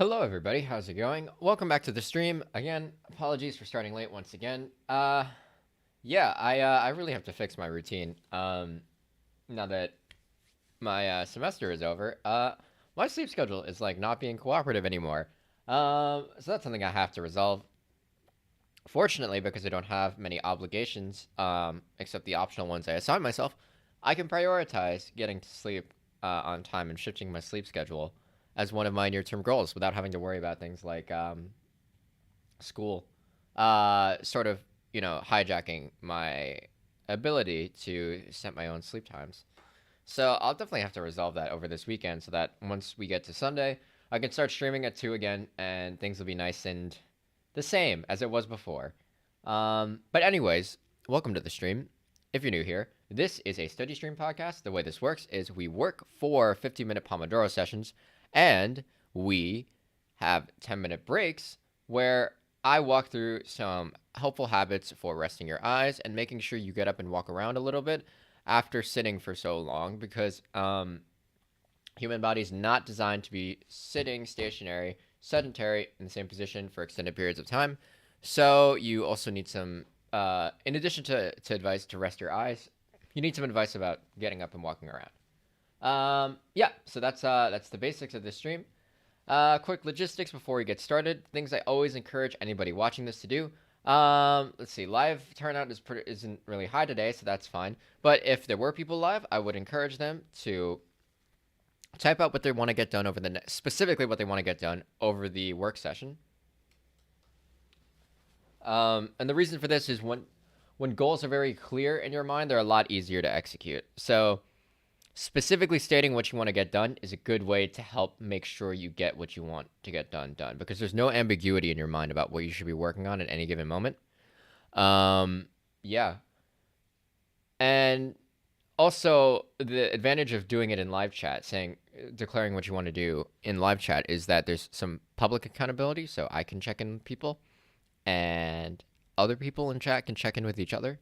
Hello, everybody. How's it going? Welcome back to the stream. Again, apologies for starting late once again. I really have to fix my routine. Now that my semester is over, my sleep schedule is like not being cooperative anymore. So that's something I have to resolve. Fortunately, because I don't have many obligations, except the optional ones I assign myself, I can prioritize getting to sleep on time and shifting my sleep schedule as one of my near-term goals without having to worry about things like school, sort of, hijacking my ability to set my own sleep times. So I'll definitely have to resolve that over this weekend so that once we get to Sunday, I can start streaming at 2 again and things will be nice and the same as it was before. But anyways, welcome to the stream. If you're new here, this is a study stream podcast. The way this works is we work for 50-minute Pomodoro sessions and we have 10-minute breaks where I walk through some helpful habits for resting your eyes and making sure you get up and walk around a little bit after sitting for so long because human body is not designed to be sitting stationary, sedentary in the same position for extended periods of time. So you also need some, in addition to advice to rest your eyes, you need some advice about getting up and walking around. So that's the basics of this stream. Quick logistics before we get started. Things I always encourage anybody watching this to do. Let's see. Live turnout isn't really high today, so that's fine. But if there were people live, I would encourage them to type out what they want to get done specifically what they want to get done over the work session. And the reason for this is when goals are very clear in your mind, they're a lot easier to execute. So specifically stating what you want to get done is a good way to help make sure you get what you want to get done because there's no ambiguity in your mind about what you should be working on at any given moment. Yeah. And also the advantage of doing it in live chat, declaring what you want to do in live chat is that there's some public accountability, so I can check in with people and other people in chat can check in with each other.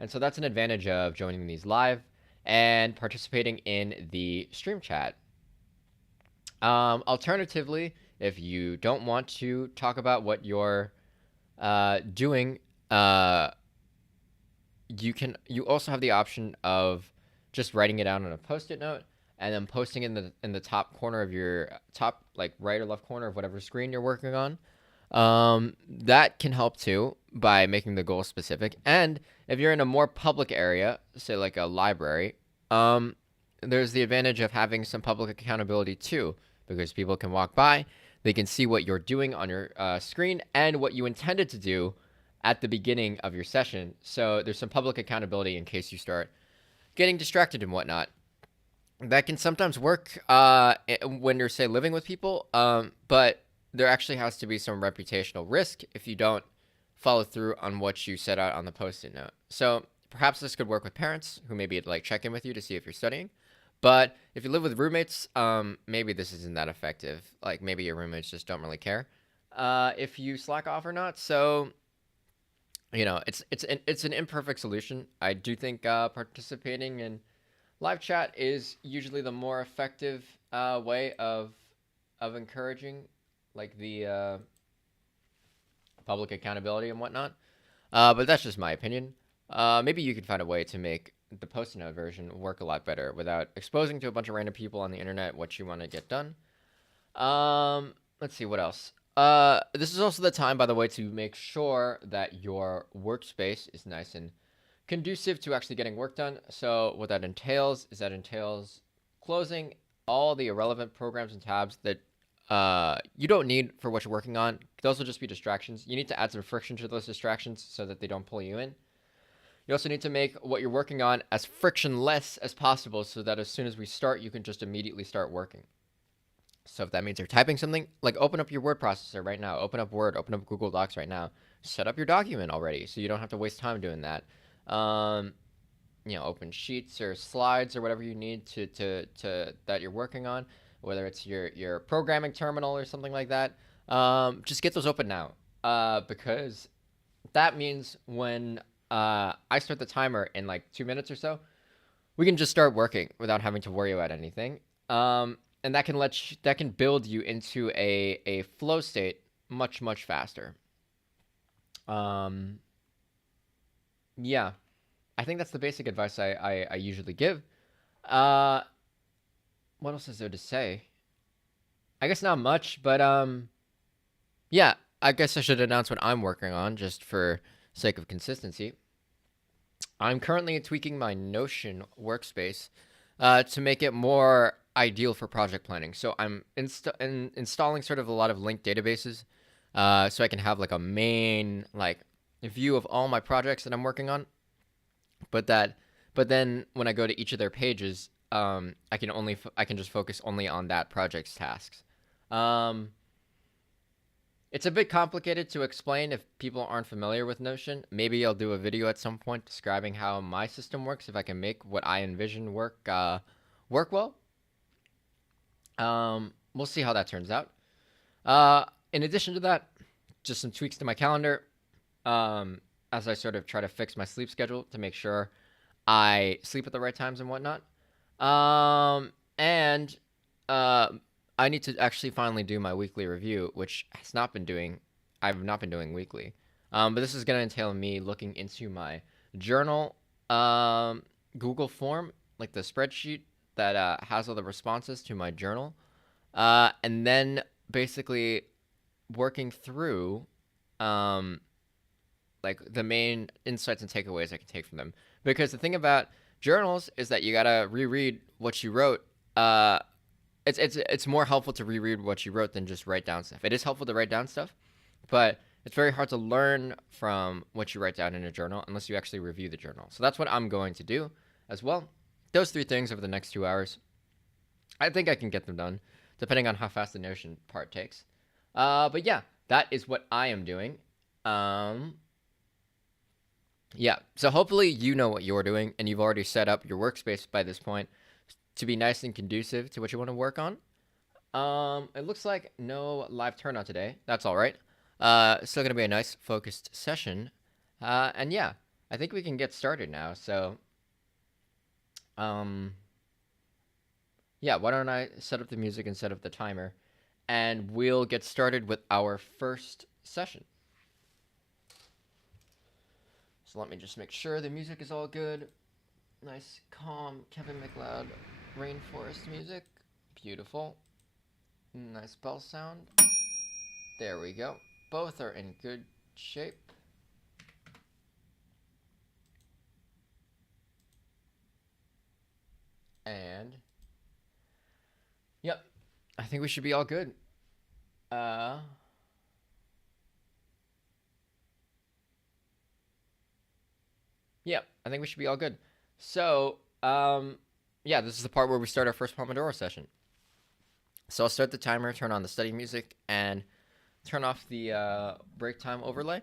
And so that's an advantage of joining these live and participating in the stream chat. Alternatively, if you don't want to talk about what you're doing, you also have the option of just writing it down on a post-it note and then posting in the top corner of your top, like right or left corner of whatever screen you're working on. That can help too by making the goal specific. And if you're in a more public area, say like a library, there's the advantage of having some public accountability too, because people can walk by, they can see what you're doing on your screen and what you intended to do at the beginning of your session. So there's some public accountability in case you start getting distracted and whatnot. That can sometimes work when you're, say, living with people, but there actually has to be some reputational risk if you don't follow through on what you set out on the post-it note. So perhaps this could work with parents who maybe like check in with you to see if you're studying. But if you live with roommates, maybe this isn't that effective. Like maybe your roommates just don't really care if you slack off or not. So it's an imperfect solution. I do think participating in live chat is usually the more effective way of encouraging like the public accountability and whatnot. But that's just my opinion. Maybe you could find a way to make the post-it note version work a lot better without exposing to a bunch of random people on the internet what you want to get done. Let's see, what else? This is also the time, by the way, to make sure that your workspace is nice and conducive to actually getting work done. So what that entails closing all the irrelevant programs and tabs that you don't need for what you're working on. Those will just be distractions. You need to add some friction to those distractions so that they don't pull you in. You also need to make what you're working on as frictionless as possible so that as soon as we start, you can just immediately start working. So if that means you're typing something, like open up your word processor right now, open up Word, open up Google Docs right now, set up your document already so you don't have to waste time doing that. Open sheets or slides or whatever you need to that you're working on, whether it's your programming terminal or something like that. Just get those open now because that means when I start the timer in like 2 minutes or so, we can just start working without having to worry about anything. and that can that can build you into a flow state much faster. Um, yeah, I think that's the basic advice I usually give. Uh, what else is there to say? I guess not much, but yeah, I guess I should announce what I'm working on just for sake of consistency. I'm currently tweaking my Notion workspace to make it more ideal for project planning. So I'm installing sort of a lot of linked databases, so I can have like a main like view of all my projects that I'm working on. But then when I go to each of their pages, I can just focus only on that project's tasks. Um, it's a bit complicated to explain if people aren't familiar with Notion. Maybe I'll do a video at some point describing how my system works if I can make what I envision work well. We'll see how that turns out. In addition to that, just some tweaks to my calendar as I sort of try to fix my sleep schedule to make sure I sleep at the right times and whatnot. And I need to actually finally do my weekly review, which has not been doing. I've not been doing weekly. But this is going to entail me looking into my journal Google form, like the spreadsheet that has all the responses to my journal, and then basically working through like the main insights and takeaways I can take from them. Because the thing about journals is that you gotta reread what you wrote. It's more helpful to reread what you wrote than just write down stuff. It is helpful to write down stuff, but it's very hard to learn from what you write down in a journal unless you actually review the journal. So that's what I'm going to do as well. Those 3 things over the next 2 hours. I think I can get them done, depending on how fast the Notion part takes. But yeah, that is what I am doing. Yeah, so hopefully you know what you're doing, and you've already set up your workspace by this point to be nice and conducive to what you want to work on. It looks like no live turnout today. That's all right. Still going to be a nice focused session. And yeah, I think we can get started now. So, yeah, why don't I set up the music and set up the timer, and we'll get started with our first session. So let me just make sure the music is all good. Nice, calm, Kevin MacLeod, Rainforest music. Beautiful. Nice bell sound. There we go. Both are in good shape. And, yep, I think we should be all good. Yeah, I think we should be all good. So, yeah, this is the part where we start our first Pomodoro session. So I'll start the timer, turn on the study music, and turn off the break time overlay.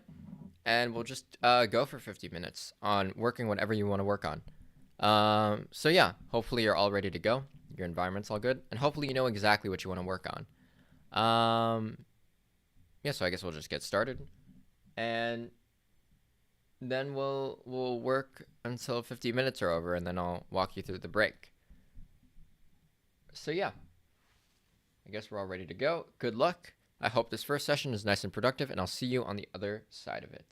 And we'll just go for 50 minutes on working whatever you want to work on. So yeah, hopefully you're all ready to go. Your environment's all good. And hopefully you know exactly what you want to work on. Yeah, so I guess we'll just get started. And then we'll work until 50 minutes are over, and then I'll walk you through the break. So yeah, I guess we're all ready to go. Good luck. I hope this first session is nice and productive, and I'll see you on the other side of it.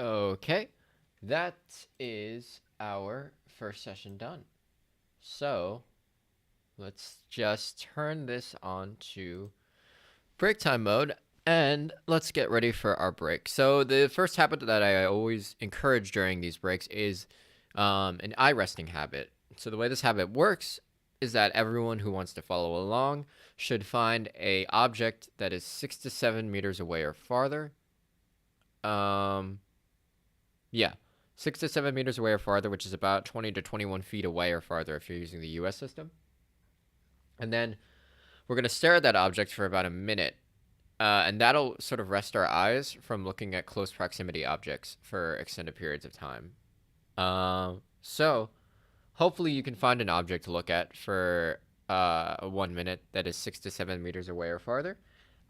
Okay, that is our first session done. So let's just turn this on to break time mode and let's get ready for our break. So the first habit that I always encourage during these breaks is an eye resting habit. So the way this habit works is that everyone who wants to follow along should find a object that is 6 to 7 meters away or farther. Yeah, 6 to 7 meters away or farther, which is about 20 to 21 feet away or farther if you're using the US system. And then we're going to stare at that object for about a minute. And that'll sort of rest our eyes from looking at close proximity objects for extended periods of time. So hopefully you can find an object to look at for 1 minute that is 6 to 7 meters away or farther.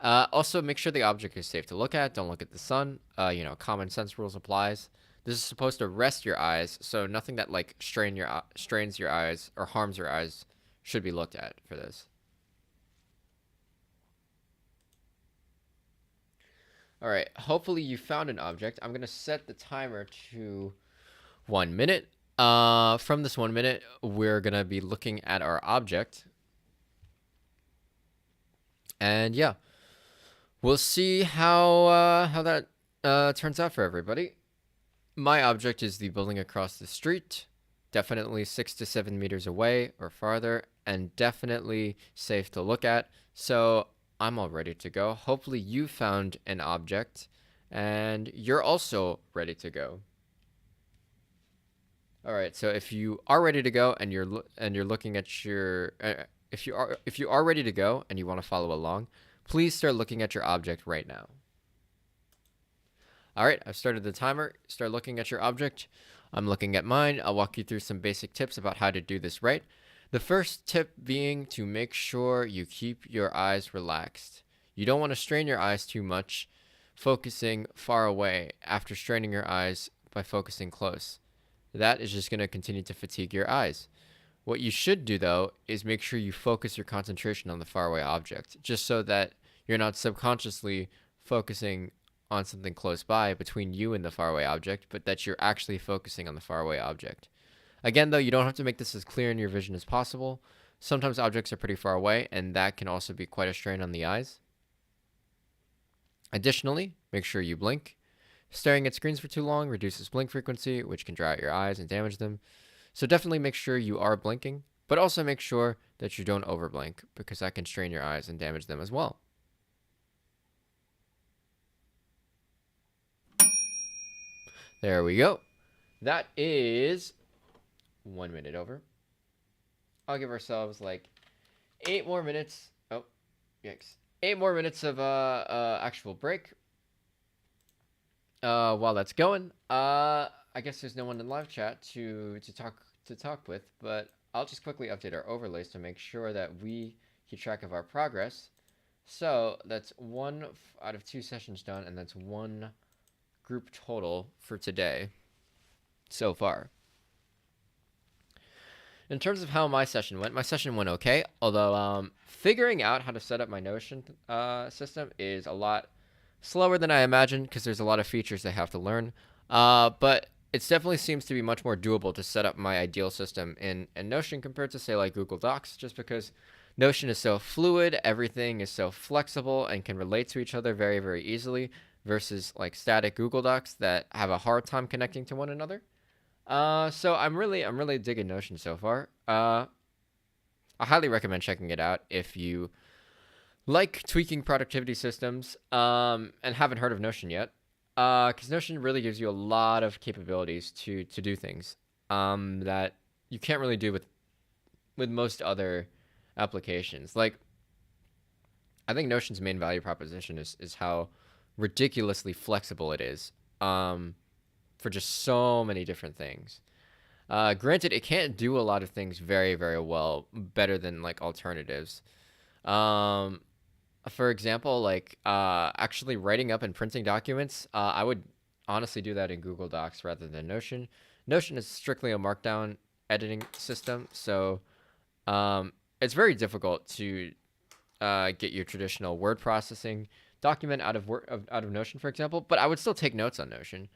Also, make sure the object is safe to look at. Don't look at the sun. Common sense rules applies. This is supposed to rest your eyes, so nothing that like strains your eyes or harms your eyes should be looked at for this. All right, hopefully you found an object. I'm gonna set the timer to 1 minute. From this 1 minute, we're gonna be looking at our object. And yeah, we'll see how that turns out for everybody. My object is the building across the street, definitely 6 to 7 meters away or farther, and definitely safe to look at. So I'm all ready to go. Hopefully you found an object and you're also ready to go. All right, so if you are ready to go and you're looking at your if you are ready to go and you want to follow along, please start looking at your object right now. All right, I've started the timer. Start looking at your object. I'm looking at mine. I'll walk you through some basic tips about how to do this right. The first tip being to make sure you keep your eyes relaxed. You don't want to strain your eyes too much, focusing far away after straining your eyes by focusing close. That is just going to continue to fatigue your eyes. What you should do, though, is make sure you focus your concentration on the faraway object, just so that you're not subconsciously focusing on something close by between you and the faraway object, but that you're actually focusing on the faraway object. Again, though, you don't have to make this as clear in your vision as possible. Sometimes objects are pretty far away, and that can also be quite a strain on the eyes. Additionally, make sure you blink. Staring at screens for too long reduces blink frequency, which can dry out your eyes and damage them. So definitely make sure you are blinking, but also make sure that you don't overblink, because that can strain your eyes and damage them as well. There we go. That is 1 minute over. I'll give ourselves like 8 more minutes. Oh, yikes! 8 more minutes of actual break. While that's going, I guess there's no one in live chat to talk with, but I'll just quickly update our overlays to make sure that we keep track of our progress. So that's 1 out of 2 sessions done, and that's 1 group total for today so far. In terms of how my session went okay, although figuring out how to set up my Notion system is a lot slower than I imagined because there's a lot of features I have to learn. But it definitely seems to be much more doable to set up my ideal system in Notion compared to, say, like Google Docs, just because Notion is so fluid, everything is so flexible and can relate to each other very, very easily versus like static Google Docs that have a hard time connecting to one another. So I'm really digging Notion so far. I highly recommend checking it out if you like tweaking productivity systems and haven't heard of Notion yet. Because Notion really gives you a lot of capabilities to do things that you can't really do with most other applications. Like, I think Notion's main value proposition is how ridiculously flexible it is. For just so many different things. Granted, it can't do a lot of things very, very well, better than like alternatives. For example, like actually writing up and printing documents, I would honestly do that in Google Docs rather than Notion. Notion is strictly a markdown editing system, so it's very difficult to get your traditional word processing document out of Notion, for example. But I would still take notes on Notion.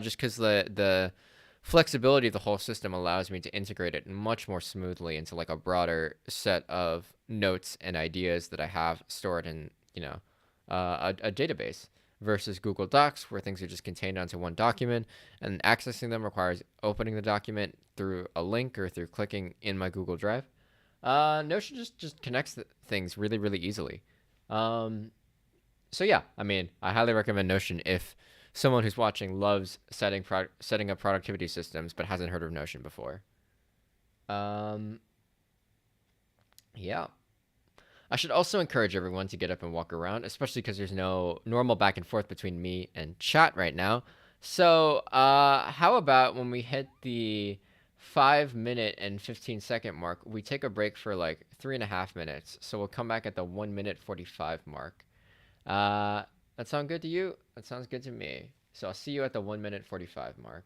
Just because the flexibility of the whole system allows me to integrate it much more smoothly into like a broader set of notes and ideas that I have stored in, a database versus Google Docs, where things are just contained onto one document, and accessing them requires opening the document through a link or through clicking in my Google Drive. Notion just connects things really, really easily. So yeah, I mean, I highly recommend Notion if someone who's watching loves setting up productivity systems but hasn't heard of Notion before. Yeah. I should also encourage everyone to get up and walk around, especially because there's no normal back and forth between me and chat right now. So, how about when we hit the 5 minute and 15-second mark, we take a break for like 3.5 minutes. So we'll come back at the 1 minute 45 mark. That sound good to you? That sounds good to me. So I'll see you at the 1 minute 45 mark.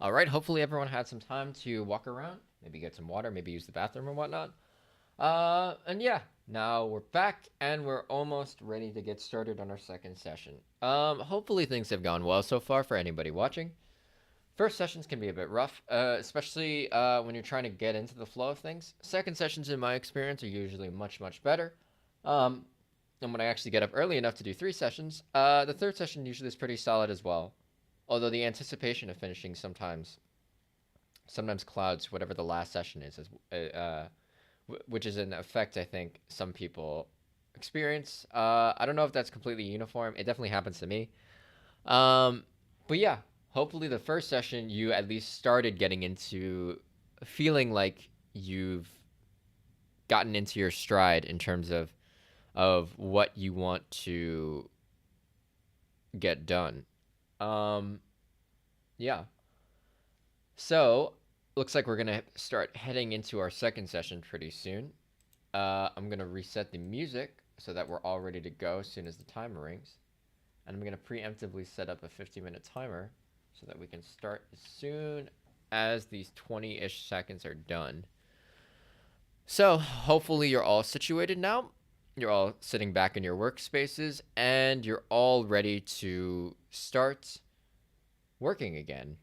All right, hopefully everyone had some time to walk around, maybe get some water, maybe use the bathroom or whatnot. And yeah, now we're back and we're almost ready to get started on our second session. Hopefully things have gone well so far for anybody watching. First sessions can be a bit rough, especially when you're trying to get into the flow of things. Second sessions, in my experience, are usually much better. Um, and when I actually get up early enough to do 3 sessions, the third session usually is pretty solid as well. Although the anticipation of finishing sometimes clouds whatever the last session is, which is an effect I think some people experience. I don't know if that's completely uniform. It definitely happens to me. Um, but yeah, hopefully the first session you at least started getting into feeling like you've gotten into your stride in terms of what you want to get done. Um, yeah. So, looks like we're gonna start heading into our second session pretty soon. I'm gonna reset the music so that we're all ready to go as soon as the timer rings. And I'm gonna preemptively set up a 50-minute timer so that we can start as soon as these 20-ish seconds are done. So, hopefully you're all situated now. You're all sitting back in your workspaces and you're all ready to start working again.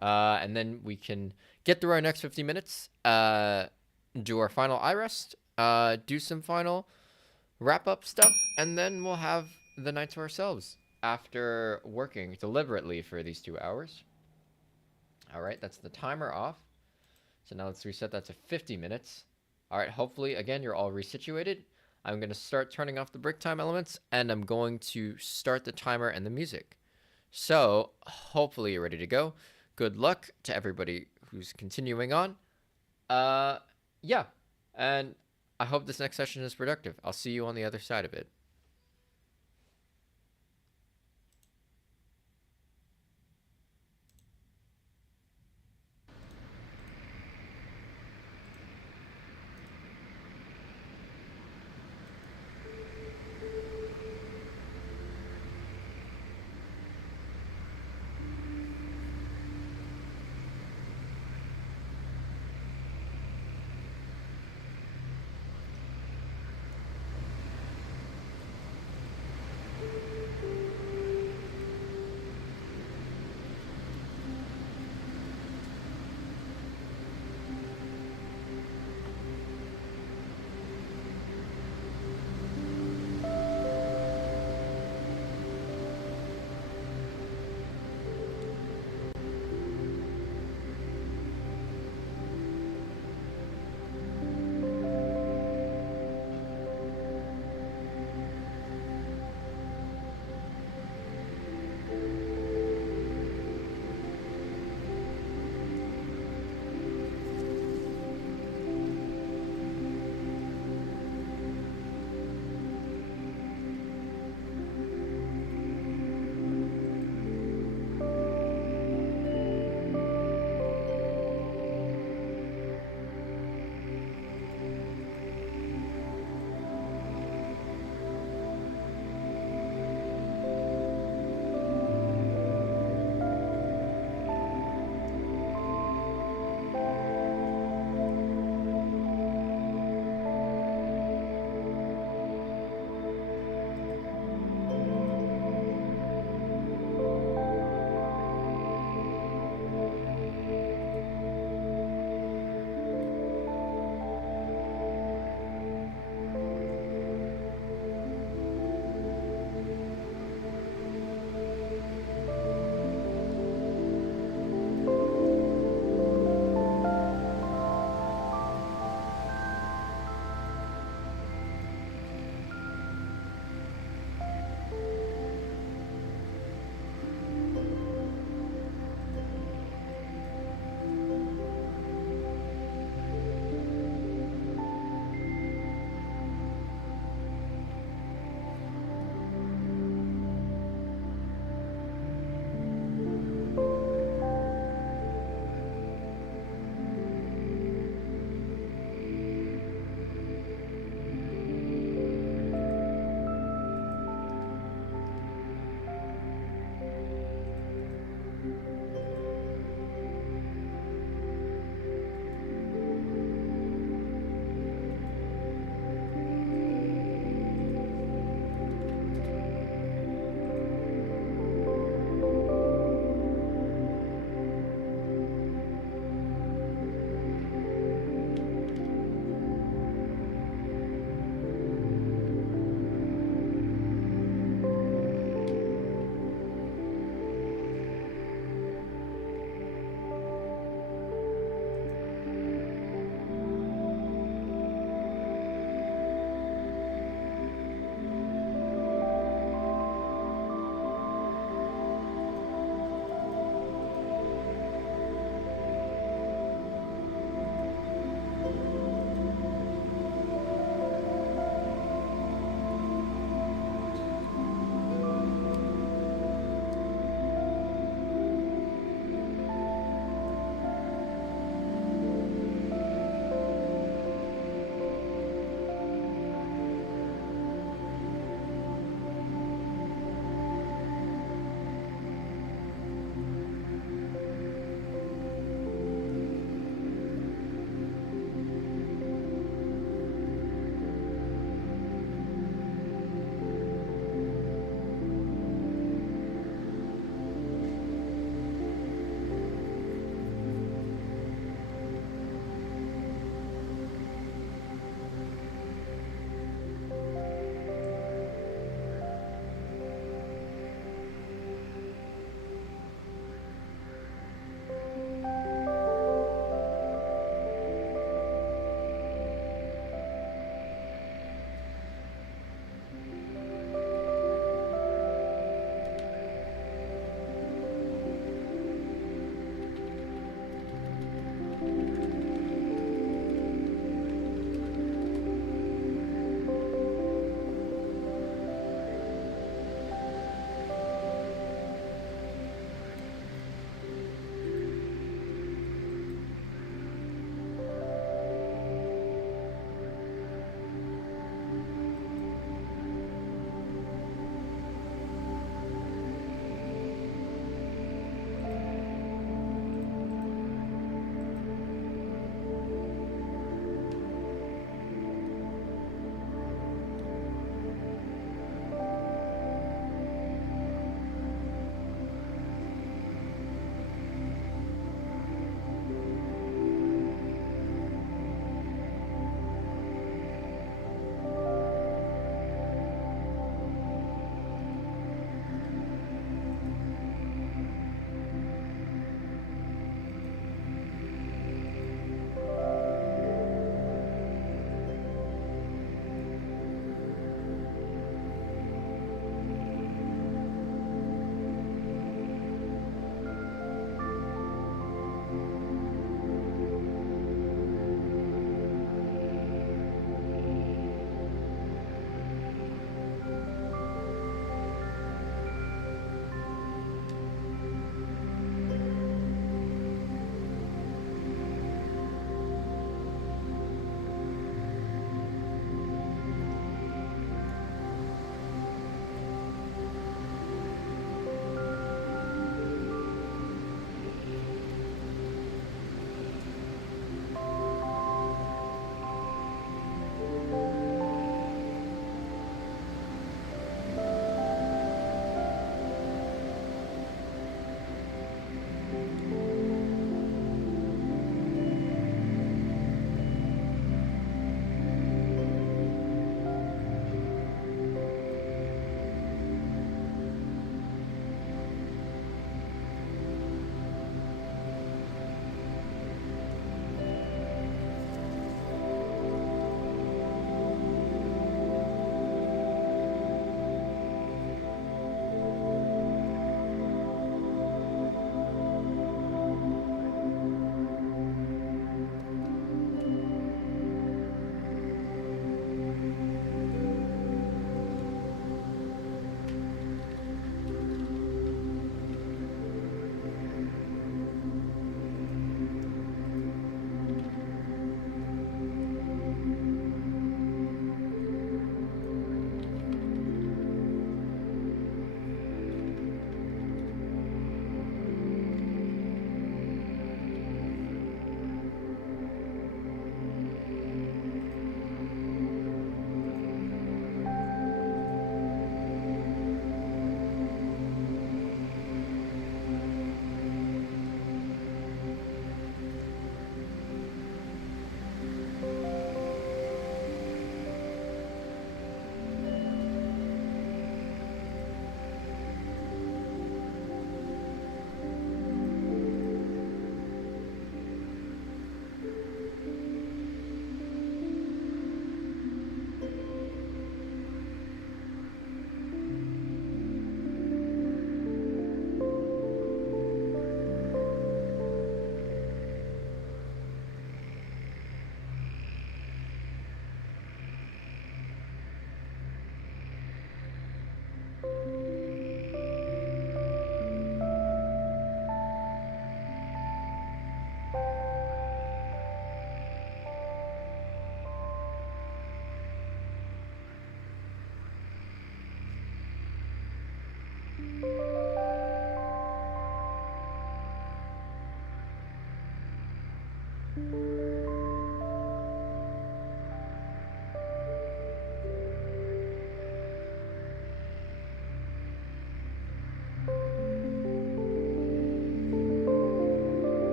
And then we can get through our next 50 minutes, do our final eye rest, do some final wrap up stuff, and then we'll have the night to ourselves after working deliberately for these 2 hours. All right, that's the timer off. So now let's reset that to 50 minutes. All right, hopefully, again, you're all resituated. I'm going to start turning off the break time elements, and I'm going to start the timer and the music. So hopefully you're ready to go. Good luck to everybody who's continuing on. Yeah, and I hope this next session is productive. I'll see you on the other side of it.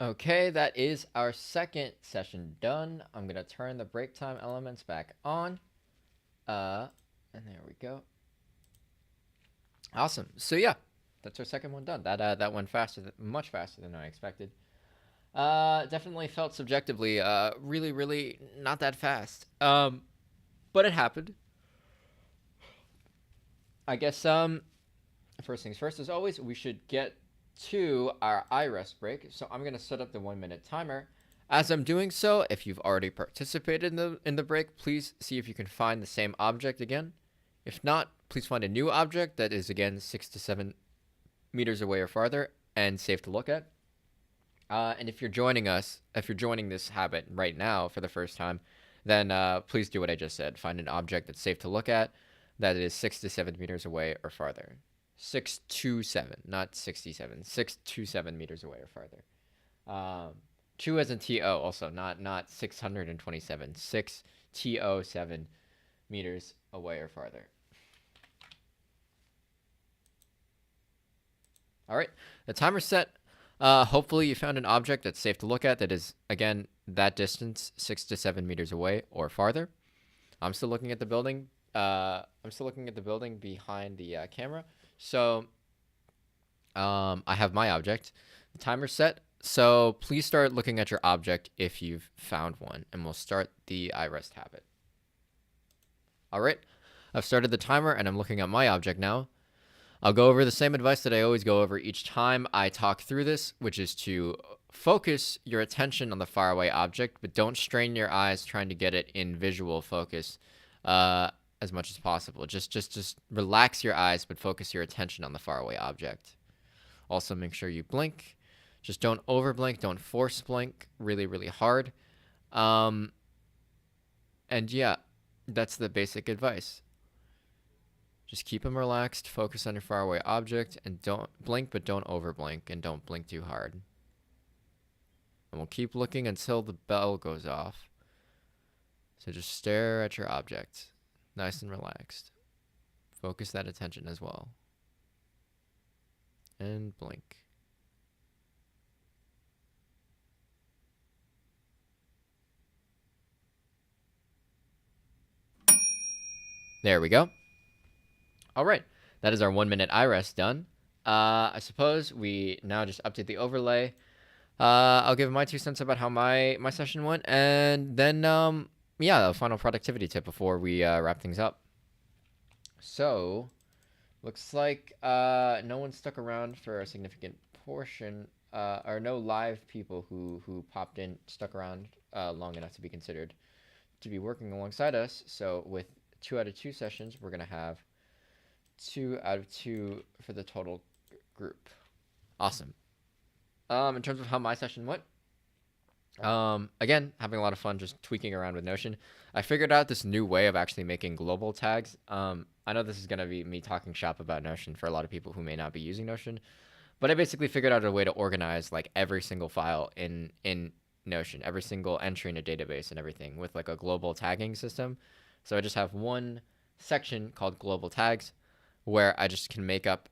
Okay, that is our second session done. I'm gonna turn the break time elements back on. And there we go. Awesome. So yeah, that's our second one done. That went faster, much faster than I expected. Definitely felt subjectively, really, really not that fast. But it happened. I guess first things first, as always, we should get to our iRest break. So I'm gonna set up the 1 minute timer. As I'm doing so, if you've already participated in the break, please see if you can find the same object again. If not, please find a new object that is again 6 to 7 meters away or farther and safe to look at. And if you're joining this habit right now for the first time, then please do what I just said. Find an object that's safe to look at that is 6 to 7 meters away or farther. 6 to 7, not 67. 6 to 7 meters away or farther. 2 as in TO also, not 627. 6 TO 7 meters away or farther. All right, the timer's set. Hopefully you found an object that's safe to look at that is, again, that distance, 6 to 7 meters away or farther. I'm still looking at the building. Behind the camera. So I have my object. The timer's set. So please start looking at your object if you've found one, and we'll start the iRest habit. All right, I've started the timer, and I'm looking at my object now. I'll go over the same advice that I always go over each time I talk through this, which is to focus your attention on the faraway object, but don't strain your eyes trying to get it in visual focus as much as possible. Just relax your eyes, but focus your attention on the faraway object. Also, make sure you blink. Just don't over blink. Don't force blink really, really hard. And yeah, that's the basic advice. Just keep them relaxed, focus on your faraway object, and don't blink, but don't over blink, and don't blink too hard. And we'll keep looking until the bell goes off. So just stare at your object, nice and relaxed. Focus that attention as well. And blink. There we go. All right, that is our 1 minute iRest done. I suppose we now just update the overlay. I'll give my 2 cents about how my session went, and then yeah, a final productivity tip before we wrap things up. So, looks like no one stuck around for a significant portion, or no live people who popped in stuck around long enough to be considered to be working alongside us. So with 2 out of 2 sessions, we're gonna have 2 out of 2 for the total group. Awesome. In terms of how my session went, again, having a lot of fun just tweaking around with Notion. I figured out this new way of actually making global tags. I know this is going to be me talking shop about Notion for a lot of people who may not be using Notion, but I basically figured out a way to organize like every single file in Notion, every single entry in a database and everything with like a global tagging system. So I just have one section called global tags where I just can make up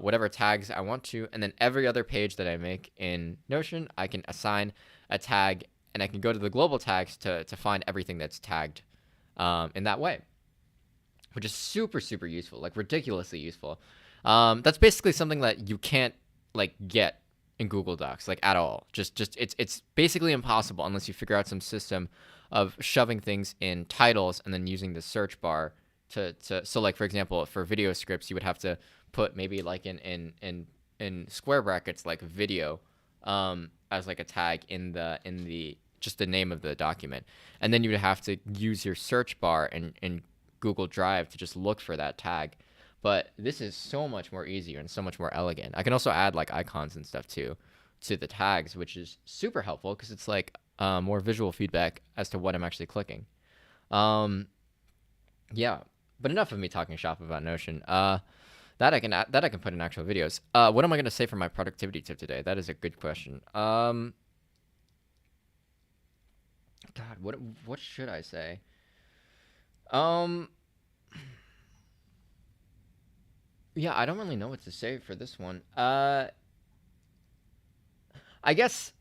whatever tags I want to, and then every other page that I make in Notion, I can assign a tag, and I can go to the global tags to find everything that's tagged in that way, which is super, super useful, like ridiculously useful. That's basically something that you can't like get in Google Docs, like at all. Just it's basically impossible unless you figure out some system of shoving things in titles and then using the search bar to so like for example for video scripts you would have to put maybe like in square brackets like video as like a tag in the just the name of the document, and then you would have to use your search bar in Google Drive to just look for that tag. But this is so much more easier and so much more elegant. I can also add like icons and stuff too to the tags, which is super helpful because it's like more visual feedback as to what I'm actually clicking. Yeah, but enough of me talking shop about Notion. That I can put in actual videos. What am I gonna say for my productivity tip today? That is a good question. God, what should I say? Yeah, I don't really know what to say for this one. I guess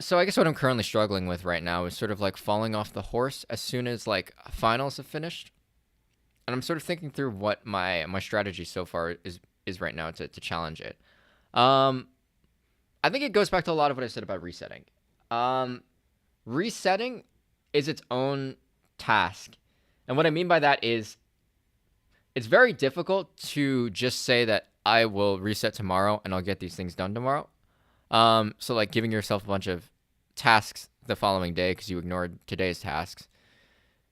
So I guess what I'm currently struggling with right now is sort of like falling off the horse as soon as like finals have finished. And I'm sort of thinking through what my strategy so far is right now to challenge it. Um, I think it goes back to a lot of what I said about resetting. Um, Resetting is its own task. And what I mean by that is it's very difficult to just say that I will reset tomorrow and I'll get these things done tomorrow. So like giving yourself a bunch of tasks the following day because you ignored today's tasks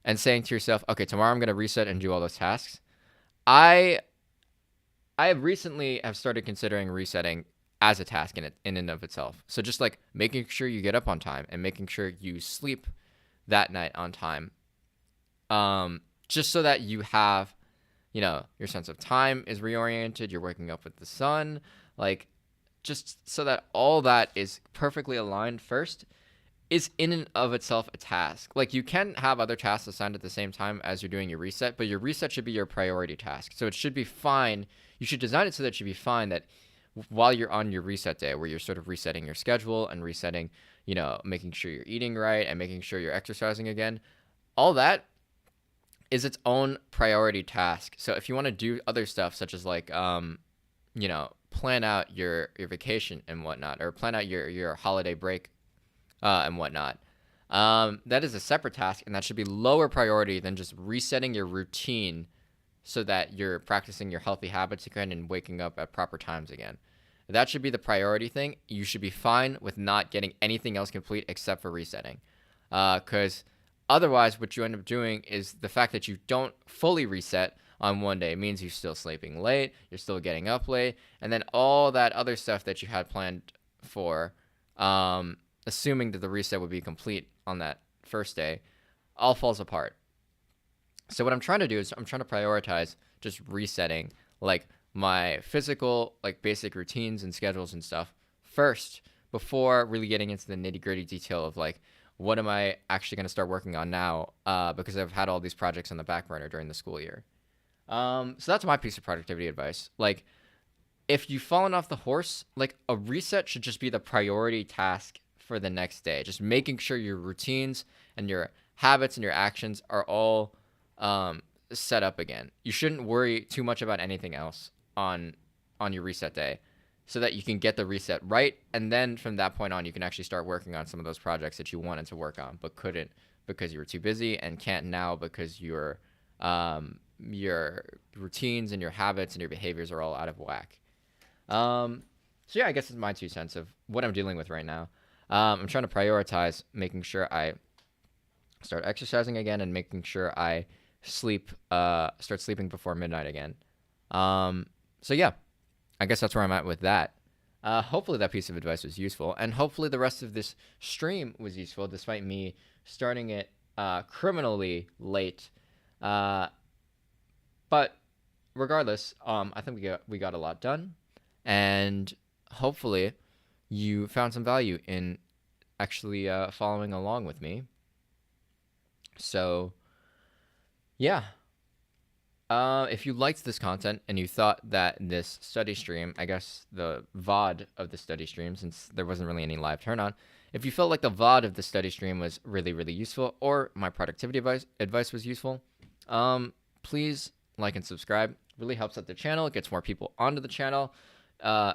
and saying to yourself, okay, tomorrow I'm going to reset and do all those tasks. I I have recently have started considering resetting as a task in and of itself. So just like making sure you get up on time and making sure you sleep that night on time. Just so that you have, your sense of time is reoriented, you're waking up with the sun, like just so that all that is perfectly aligned first is in and of itself a task. Like you can have other tasks assigned at the same time as you're doing your reset, but your reset should be your priority task. So it should be fine. You should design it so that it should be fine that while you're on your reset day, where you're sort of resetting your schedule and resetting, making sure you're eating right and making sure you're exercising again, all that is its own priority task. So if you want to do other stuff such as like, plan out your vacation and whatnot, or plan out your holiday break and whatnot. That is a separate task, and that should be lower priority than just resetting your routine so that you're practicing your healthy habits again and waking up at proper times again. That should be the priority thing. You should be fine with not getting anything else complete except for resetting. Because otherwise, what you end up doing is the fact that you don't fully reset on one day means you're still sleeping late, you're still getting up late, and then all that other stuff that you had planned for, assuming that the reset would be complete on that first day, all falls apart. So what I'm trying to do is I'm trying to prioritize just resetting like my physical, like basic routines and schedules and stuff first before really getting into the nitty gritty detail of like, what am I actually going to start working on now? Because I've had all these projects on the back burner during the school year. So that's my piece of productivity advice. Like, if you've fallen off the horse, like a reset should just be the priority task for the next day. Just making sure your routines and your habits and your actions are all set up again. You shouldn't worry too much about anything else on your reset day, so that you can get the reset right, and then from that point on, you can actually start working on some of those projects that you wanted to work on but couldn't because you were too busy, and can't now because your routines and your habits and your behaviors are all out of whack. So yeah, I guess it's my 2 cents of what I'm dealing with right now. I'm trying to prioritize making sure I start exercising again and making sure I start sleeping before midnight again. So yeah, I guess that's where I'm at with that. Hopefully that piece of advice was useful, and hopefully the rest of this stream was useful, despite me starting it criminally late. But regardless, I think we got a lot done, and hopefully you found some value in actually following along with me. So, yeah. If you liked this content and you thought that this study stream, I guess the VOD of the study stream, since there wasn't really any live turn on, if you felt like the VOD of the study stream was really, really useful, or my productivity advice was useful, please like and subscribe. It really helps out the channel. It gets more people onto the channel,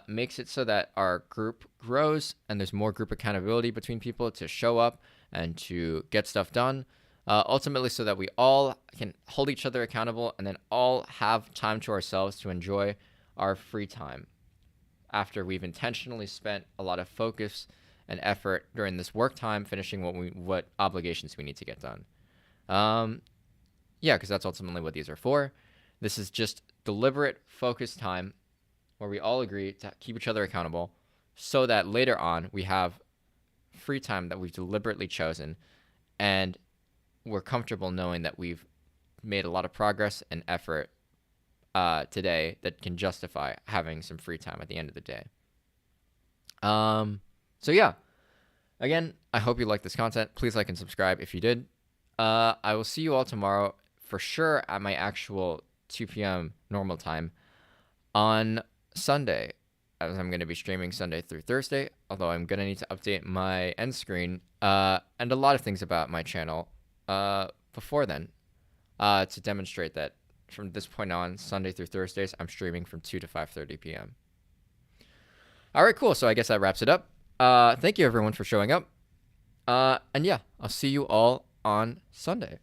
makes it so that our group grows and there's more group accountability between people to show up and to get stuff done. Ultimately, so that we all can hold each other accountable and then all have time to ourselves to enjoy our free time after we've intentionally spent a lot of focus and effort during this work time finishing what obligations we need to get done. Yeah, because that's ultimately what these are for. This is just deliberate, focused time where we all agree to keep each other accountable so that later on we have free time that we've deliberately chosen, and we're comfortable knowing that we've made a lot of progress and effort today that can justify having some free time at the end of the day. So yeah, again, I hope you like this content. Please like and subscribe if you did. I will see you all tomorrow for sure at my actual 2 p.m. normal time on Sunday. as I'm going to be streaming Sunday through Thursday, although I'm going to need to update my end screen and a lot of things about my channel before then to demonstrate that from this point on, Sunday through Thursdays, I'm streaming from 2 to 5:30 p.m. All right, cool. So I guess that wraps it up. Thank you, everyone, for showing up. And yeah, I'll see you all on Sunday.